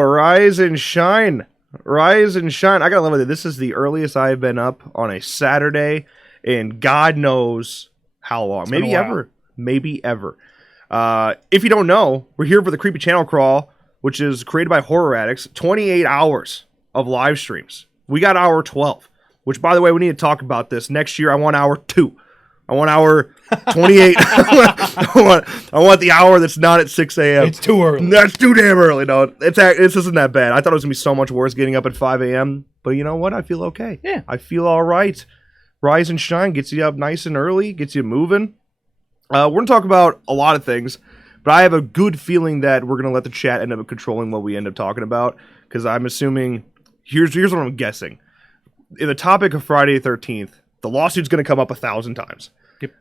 Rise and shine. Rise and shine. I gotta love it. This is the earliest I've been up on a Saturday in God knows how long. Maybe ever. Maybe ever. If you don't know, we're here for the Creepy Channel Crawl, which is created by Horror Addicts. 28 hours of live streams. We got hour 12, which, by the way, we need to talk about this. Next year, I want hour 2. I want hour 28. I want the hour that's not at 6 a.m. It's too early. That's too damn early. No, this isn't that bad. I thought it was going to be so much worse getting up at 5 a.m. But you know what? I feel okay. Yeah. I feel all right. Rise and shine gets you up nice and early, gets you moving. We're going to talk about a lot of things, but I have a good feeling that we're going to let the chat end up controlling what we end up talking about, because I'm assuming, here's what I'm guessing. In the topic of Friday the 13th, the lawsuit's going to come up 1,000 times,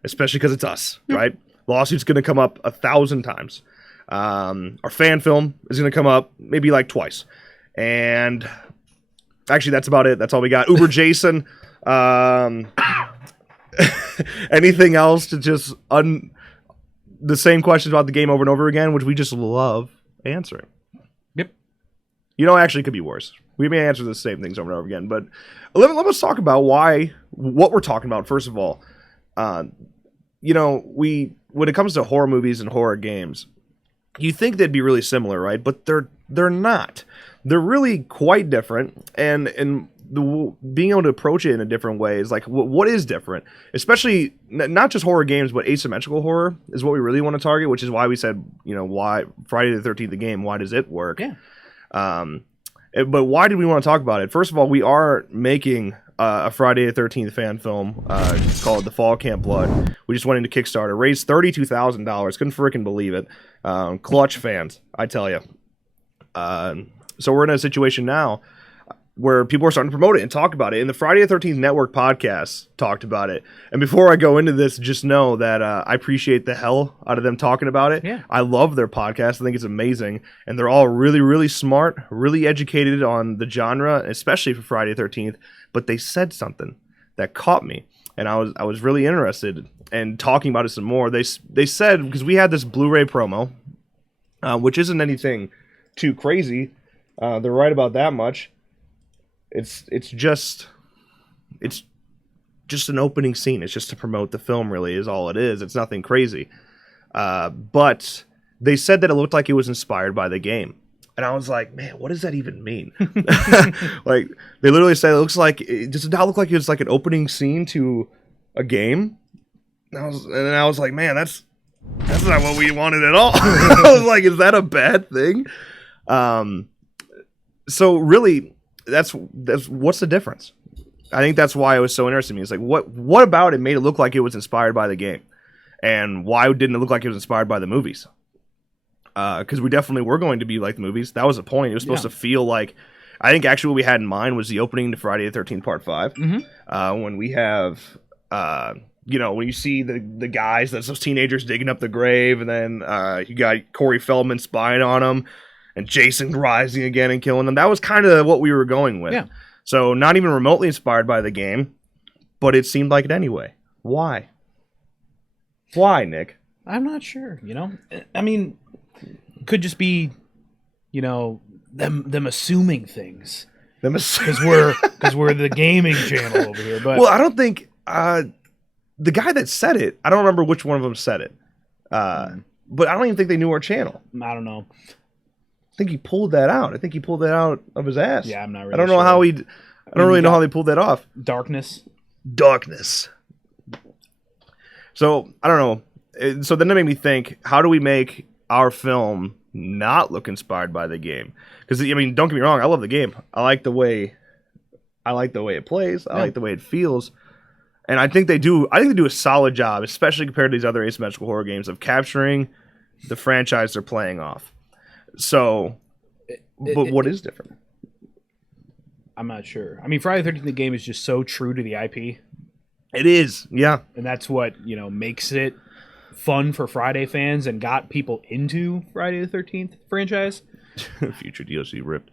especially because it's us, right? Lawsuit's going to come up 1,000 times. Our fan film is going to come up maybe like twice. And actually, that's about it. That's all we got. Uber Jason. Anything else to just the same questions about the game over and over again, which we just love answering. Yep. You know, actually, it could be worse. We may answer the same things over and over again, but let us talk about what we're talking about. First of all, you know, when it comes to horror movies and horror games, you think they'd be really similar, right? But they're not. They're really quite different, and being able to approach it in a different way is like, what is different? Especially not just horror games, but asymmetrical horror is what we really want to target, which is why we said, you know, why Friday the 13th, the game, why does it work? Yeah. But why did we want to talk about it? First of all, we are making a Friday the 13th fan film called The Fall Camp Blood. We just went into Kickstarter, raised $32,000. Couldn't freaking believe it. Clutch fans, I tell you. So we're in a situation now where people are starting to promote it and talk about it. And the Friday the 13th Network podcast talked about it. And before I go into this, just know that I appreciate the hell out of them talking about it. Yeah. I love their podcast. I think it's amazing. And they're all really, really smart, really educated on the genre, especially for Friday the 13th. But they said something that caught me. And I was really interested in talking about it some more. They said, because we had this Blu-ray promo, which isn't anything too crazy. They're right about that much. It's just an opening scene. It's just to promote the film, really, is all it is. It's nothing crazy. But they said that it looked like it was inspired by the game. And I was like, man, what does that even mean? Like, they literally said does it not look like it was like an opening scene to a game? And then I was like, man, that's not what we wanted at all. I was like, is that a bad thing? So really, that's what's the difference? I think that's why it was so interesting to me. It's like, what about it made it look like it was inspired by the game? And why didn't it look like it was inspired by the movies? Because we definitely were going to be like the movies. That was the point. It was supposed to feel like, I think actually what we had in mind was the opening to Friday the 13th Part 5. Mm-hmm. When we have, you know, when you see the guys, that's those teenagers digging up the grave, and then you got Corey Feldman spying on them, and Jason rising again and killing them. That was kind of what we were going with. Yeah. So not even remotely inspired by the game, but it seemed like it anyway. Why? Why, Nick? I'm not sure, you know? I mean, it could just be, you know, them assuming things. Because we're the gaming channel over here. But well, I don't think the guy that said it, I don't remember which one of them said it. But I don't even think they knew our channel. I don't know. I think he pulled that out. I think he pulled that out of his ass. Yeah, I'm not really I don't know sure. how I don't really know how they pulled that off. Darkness. So, I don't know. So then it made me think, how do we make our film not look inspired by the game? Because, I mean, don't get me wrong, I love the game. I like the way it plays. I like the way it feels. And I think they do a solid job, especially compared to these other asymmetrical horror games, of capturing the franchise they're playing off. So, but what is different? I'm not sure. I mean, Friday the 13th, the game is just so true to the IP. It is, yeah. And that's what, you know, makes it fun for Friday fans and got people into Friday the 13th franchise. Future DLC ripped.